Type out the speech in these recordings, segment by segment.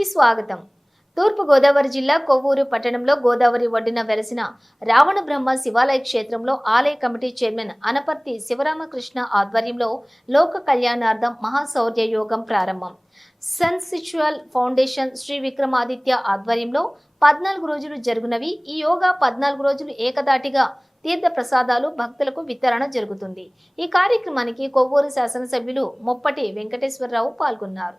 కి స్వాగతం. తూర్పుగోదావరి జిల్లా కొవ్వూరు పట్టణంలో గోదావరి ఒడ్డున వెలసిన రావణ బ్రహ్మ శివాలయ క్షేత్రంలో ఆలయ కమిటీ చైర్మన్ అనపర్తి శివరామకృష్ణ ఆధ్వర్యంలో లోక కళ్యాణార్థం మహాశౌర్య యోగం ప్రారంభం. సన్సిచువల్ ఫౌండేషన్ శ్రీ విక్రమాదిత్య ఆధ్వర్యంలో పద్నాలుగు రోజులు జరుగునవి. ఈ యోగా పద్నాలుగు రోజులు ఏకదాటిగా తీర్థ ప్రసాదాలు భక్తులకు వితరణ జరుగుతుంది. ఈ కార్యక్రమానికి కొవ్వూరు శాసనసభ్యులు ముప్పటి వెంకటేశ్వరరావు పాల్గొన్నారు.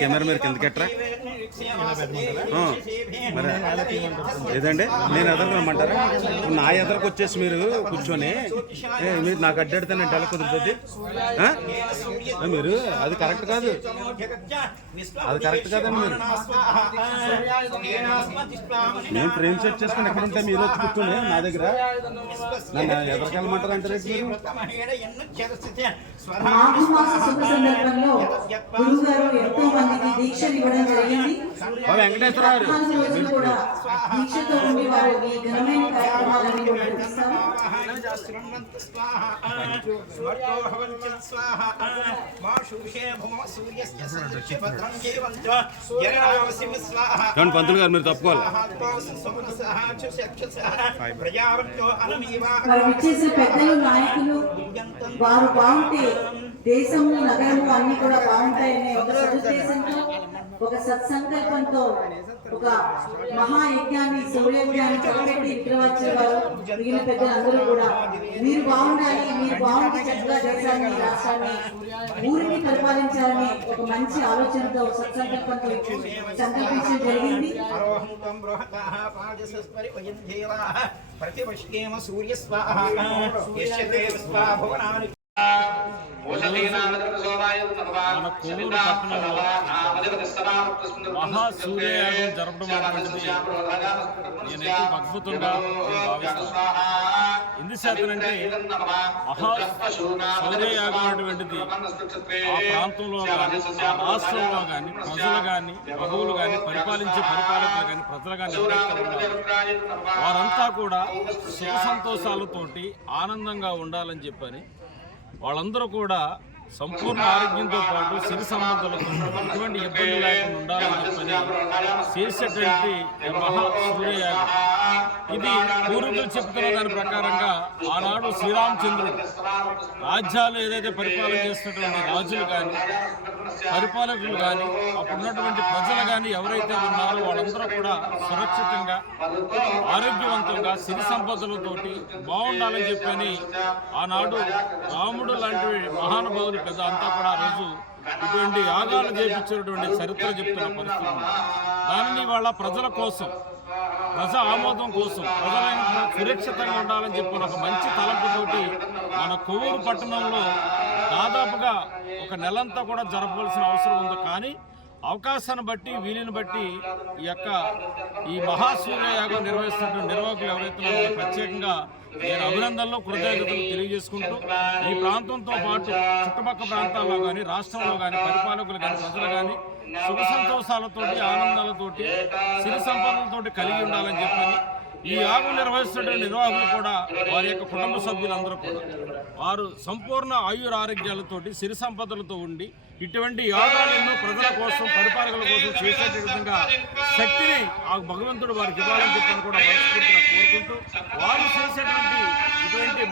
కెమెరా మీరు కిందకి ఆ, మరి ఏదండి? నేను ఎదరమంటారా నా ఎదరకు వచ్చేసి మీరు కూర్చొని మీరు నాకు అడ్డాడితే నేను ఎలా కుదురుతుంది మీరు అది కరెక్ట్ కాదు. అది కరెక్ట్ కాదండి మీరు. నేను ఫ్రేమ్ సెట్ చేసుకుని ఎక్కడ ఉంటే మీరు వచ్చి కూర్చొని నా దగ్గర నన్ను ఎదరికెళ్ళమంటారు అంటే మాఘమాస శుభ సందర్భంలో గురువు గారు ఎంతో మందికి దీక్షలు ఇవ్వడం జరిగింది. పద్నాలుగు రోజులు కూడా దీక్షతో ఉండి వారు ఈ ఘనమైన కార్యక్రమాలను కూడా నిర్వహిస్తారు ఏమండి పంతులు గారు మీరు తప్పుకోవాలి. వారు పెద్దలు నాయకులు వారు బాగుంటే దేశము నగరము అన్ని కూడా బాగుంటాయనే ఒక సదుద్దేశంతో ఒక సత్సంకల్పంతో ఒక మహాయజ్ఞాన్ని సూర్యజ్ఞాన్ని తలపెట్టి విక్రమాచార్య వారు మిగిలిన పెద్దలందరూ కూడా. మీరు బాగుండాలి మీరు బాగుంటే చక్కగా దేశాన్ని రాష్ట్రాన్ని ఊరిని పరిపాలించాలని ఒక మంచి ఆలోచనతో సత్సంకల్పంతో సంకల్పించడం జరిగింది. ప్రతిపక్షేమ సూర్య స్వాహ మహాసూర్యయాగం జరపడం అనేటువంటిది నేనైతే ఒక అద్భుతంగా నేను భావిస్తాను ఎందుచేతనంటే మహా సూర్యయాగం అనేటువంటిది ఆ ప్రాంతంలో కానీ ఆ రాష్ట్రంలో కానీ ప్రజలు కానీ ప్రభువులు కానీ పరిపాలించే పరిపాలకులు కానీ ప్రజలు కానీ ఎవరైతే వారంతా కూడా సుఖ సంతోషాలతోటి ఆనందంగా ఉండాలని చెప్పని వాళ్ళందరూ కూడా సంపూర్ణ ఆరోగ్యంతో పాటు సిరి సంబంధాలతో ఎటువంటి ఇబ్బంది లేకుండా ఉండాలని చెప్పని చేసేటువంటి మహా సూర్యయాగం ఇది పూర్వీకులు చెప్తున్న దాని ప్రకారంగా ఆనాడు శ్రీరామచంద్రుడు రాజ్యాలు ఏదైతే పరిపాలన చేస్తున్నటువంటి రాజులు కానీ పరిపాలకులు కానీ అప్పుడున్నటువంటి ప్రజలు కానీ ఎవరైతే ఉన్నారో వాళ్ళందరూ కూడా సురక్షితంగా ఆరోగ్యవంతంగా సిరి సంపదలతోటి బాగుండాలని చెప్పని ఆనాడు రాముడు లాంటి మహానుభావులు పెద్ద అంతా కూడా ఆ రోజు ఇటువంటి యాగాలు చేపించినటువంటి చరిత్ర చెప్తున్న పరిస్థితి దానిని వాళ్ళ ప్రజల కోసం ప్రజా ఆమోదం కోసం ప్రజలైన సురక్షితంగా ఉండాలని చెప్పిన ఒక మంచి తలంపుతోటి మన కొవ్వూరు పట్టణంలో దాదాపుగా ఒక నెలంతా కూడా జరపవలసిన అవసరం ఉంది. కానీ అవకాశాన్ని బట్టి వీలుని బట్టి ఈ యొక్క ఈ మహాసూర్యయాగం నిర్వహిస్తున్న నిర్వాహకులు ఎవరైతే ప్రత్యేకంగా నేను అభినందనలు కృతజ్ఞతలు తెలియజేసుకుంటూ ఈ ప్రాంతంతో పాటు చుట్టుపక్కల ప్రాంతాల్లో కానీ రాష్ట్రంలో కానీ పరిపాలకులు కానీ ప్రజలు కానీ సుఖ సంతోషాలతోటి ఆనందాలతోటి సిరి సంపదలతోటి కలిగి ఉండాలని చెప్పని ఈ యాగం నిర్వహిస్తున్న నిర్వాహకులు కూడా వారి యొక్క కుటుంబ సభ్యులందరూ కూడా. వారు సంపూర్ణ ఆయుర ఆరోగ్యాలతోటి సిరి సంపదలతో ఉండి ఇటువంటి యాగాలను ప్రజల కోసం పరిపాలకుల కోసం చేసేట విధంగా శక్తిని ఆ భగవంతుడు వారికి ఇవ్వాలని చెప్పని కూడా మనస్ఫూర్తిగా కోరుకుంటూ వారు చేసేటువంటి ఇటువంటి